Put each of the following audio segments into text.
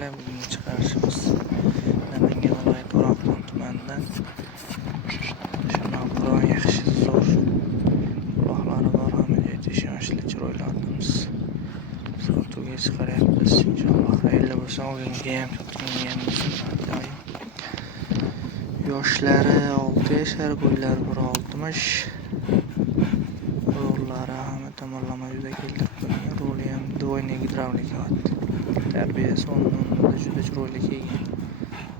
Arkadaşlar bugün çıkarışımız Namangan viloyati To'raqo'm tumanidan Shunaqroq yaxshi zo'r quloqlari bor hammaga ishonchli chiroyli otimiz sotuvga chiqaryapmiz. Inshaalloh xayrli bo'lsin. O'yinga ham sotuvga ham doim. Yoshlari 6 yashar, bo'ylari 1.60. Rollari hamma tomonlama juda keltirib, roli ham двойный gidravlika ot. Tarbiyasi o'rnida juda chiroyli kelgan.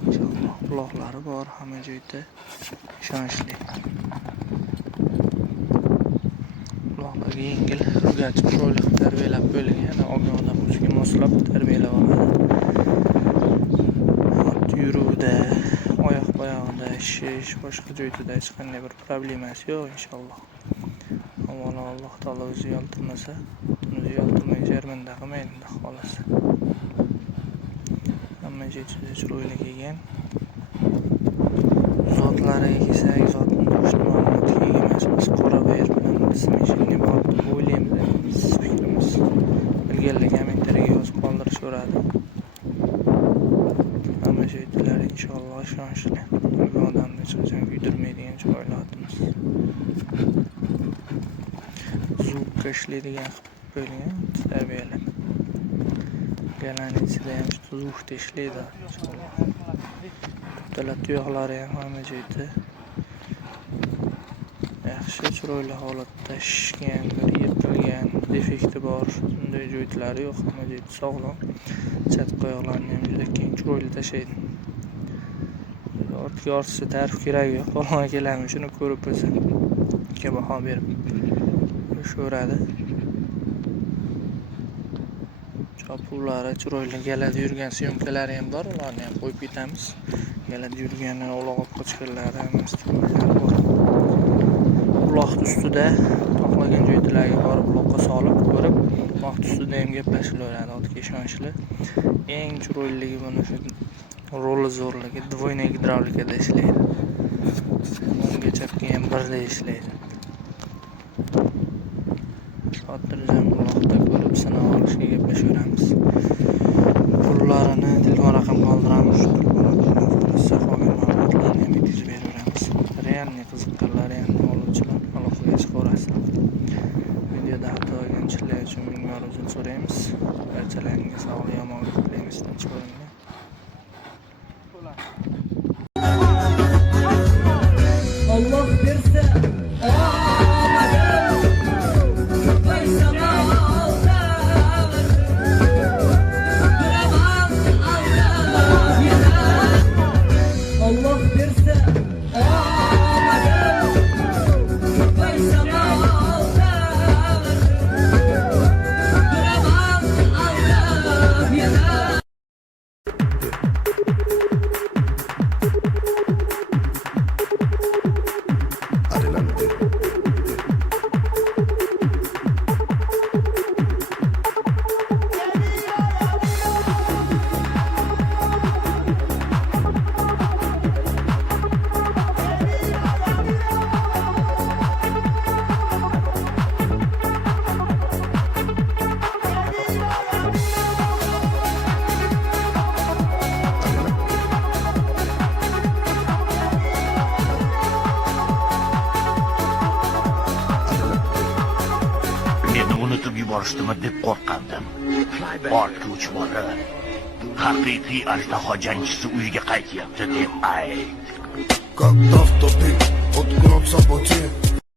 Inshaalloh quloqlari bor, hamma joyda ishonchli. Quloqlari yengil, urgatib chiroyli tarbiyalab bo'lgan, olgan odam o'ziga moslab tarbiyalab oladi. Yuruvda, oyoq-oyog'ida shish, boshqa joyda hech qanday bir problemasi yo'q inshaalloh. Avvalo Alloh taolo o'zi yoltirmasa, o'zi yoltirmay sharmanda qilmaydi xolos. Hamma joyda chiroyli kelgan. Zotlariga kelsak, zotning go'shti ma'lumotiga ega emasmiz. Qora bayir bilan ismi bor deb o'ylaymiz. Biz fikrimiz bilganlar kommentariyga yozib qoldirishaveradi. Hamma joydalar inshaalloh ishonchli. Bir odamni hech qachon kuydirmaydigan chiroyli otimiz. Zubka ishlaydigan qilib qo'yilgan tarbiyalab. Galanitsida ham zubda ishlaydi inshaalloh. To'la tuyoqlari ham hamma joyda yaxshi chiroyli holatda, shishgan, bir yirtilgan, defekti bor, bunday joylari yo'q, hamma joyda sog'lom. Chatqa oyoqlarini ham juda keng chiroyli tashlaydi. Ortga ortsa ta'rif keragi yo'q, qo'lga keladi, shuni ko'rib o'zi baho berib sho'radi. Chopuvlari chiroyli, galada yurgan syomkalari ham bor, ularni ham qo'yib ketamiz. Galada yurgan uloq qochganlari ham bor. Uloq ustida to'xlagan joylarga borib uloqqa solib ko'rib, uloq ustida ham gaplashilaveradi, otga ishonchli. Eng chiroyliligi mana shu roli zo'rligi, двойный gidravlikada ishlaydi. Unga chapga ham birda ishlaydi. Xotirjam uloqda ko'rib sinab olishga gaplashaveramiz. Pullarini telefon raqam qoldiramiz. Qolgan ma'lumotlarni ham yetkazib beraveramiz. Realniy qiziqqanlar ham oluvchilar aloqaga chiqaverasizlar. Videoda xato qilganchilar uchun ming uzr so'raymiz. Barchalaringizga sog'lik, omonlik tilaymiz. Tinch bo'linglar. Allah verse unutib yuborishdimi deb qo'rqardim. Ortga uchib borib, haqiqiy ajdaho jangchisi uyiga qaytyapti deb ayt. Как автопик, откроется пути.